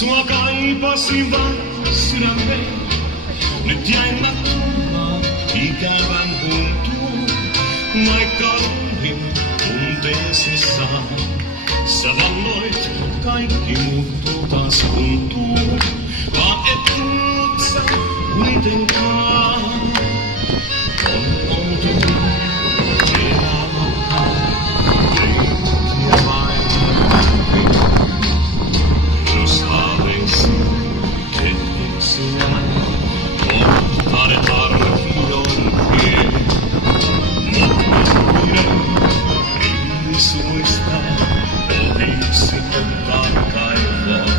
Sua kaipasin vaan sydämeen. Nyt jäin mä tuomaan ikävän huntuun. Vaikka luin tunteesi saan. Sä vannoit kaikki muuttuu taas kuntuun. Vaan et tullut sä kuitenkaan. On oltu elämää. Leikkiä vain. Jos haaveisi hetkeksi jää. Ottaret arviointiin. Mutta riisuista ohiksi ottaa kaivoon.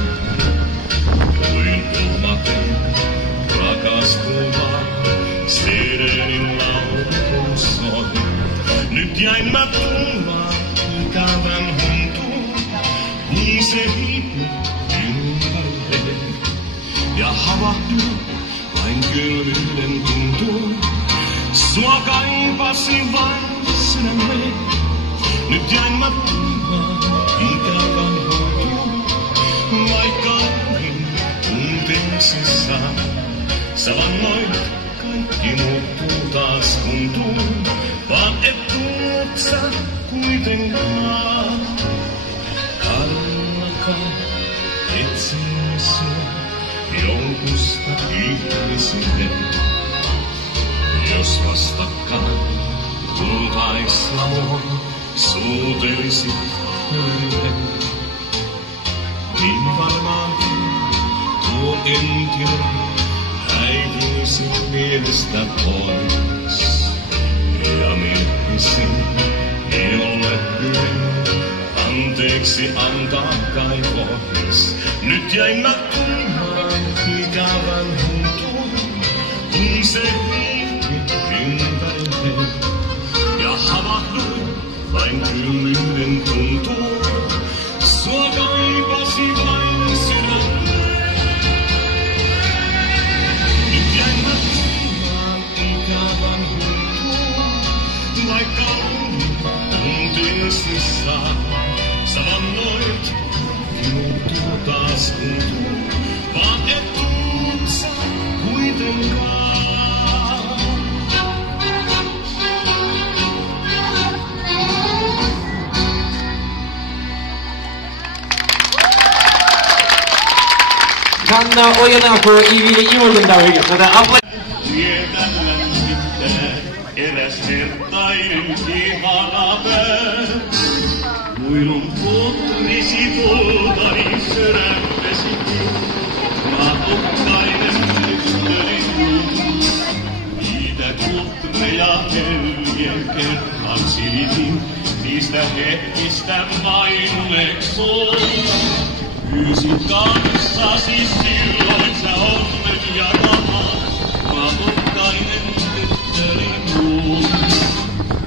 Kuin umaten rakastuvaa sirenin laulu soi. Nyt jäin mä tullaan ikävän huntuun, kun se hiipui ympärilleen. Ja havahduin vain kylmyyden tuntuun. Sua kaipasin vain sydämeen. Nyt jäin mä tullaan ikävän huntuun. Vaikka olin tunteesi saan. Sä vannoit kaikki muuttuu taas kuntuun. Vaan et tullut sä kuitenkaan. Kadullakaan etsin sua joukosta ihmisille. Jos vastakkain tultaessa mua suutelisit höyhen. Niin varmaankin tuo entinen häihyisi mielestä pois. Ja miettisin, jollekin anteeksi antaa kai vois. Nyt jäin mä tullaan ikävän huntuun, kun se hiipui ympärilleen. Ja havahduin vain kylmyyden tuntuun. Sua kaipasi vain sydämeen. Nyt jäin mä tullaan ikävän huntuun. Vaikka olin tunteesi saan. Sä vannoit muuttuu taas kuntuun. Vaan et tullut sä kuitenkaan. Kan ojana för Ivili Ivolun där. Så det är Tietällään pitää eräs hertainen ihana pää. Muilun putrisi tultani sydämesi. Mä otkainen tyttöni kuun. Niitä kutreja helgen kerran silitin. Niistä hetkistä maineksoon. Pyysin kanssasi silloin sä onnen ja rahaa. Mä otkainen tyttöni muun.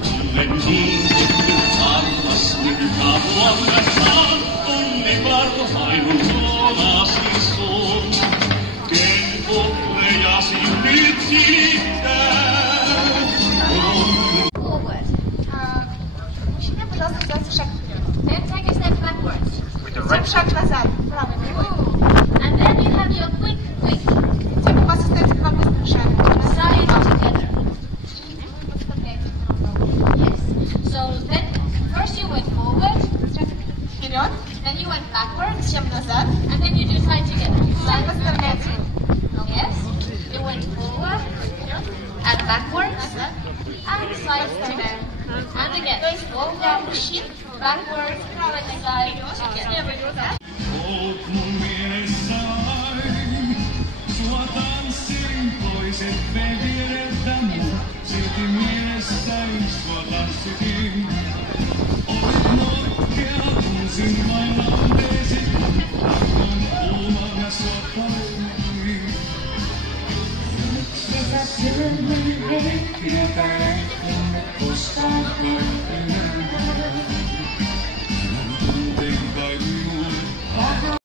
Tunnen niin, nyt arvasti apua mä saan. Onni parhailun luonasi suun. Ken kutrejasi nyt siittää? Forward. Musimy pожалуйста сделать шаг вперед. Then take a step backwards. Шаг назад, правый ногой. And then you have your quick. Затем у вас остается два быстрых шага. Side together. Yes. So then first you went forward. Вперед. Then you went backwards. Затем назад. And then you do side together. Side поставляете. Yes. You went forward. And backwards. And side together. And again. То есть forward, backwards, and side together. Oot mun mielessäin, sua tanssin toiset vei vierettä mut. Silti mielessäin sua tanssitin. Olet notkea, tunsin vain lauteesi. Tahtoin kuumaa ja sua paremmin. Kesäsydämen ei tietää, emme koskaan enää.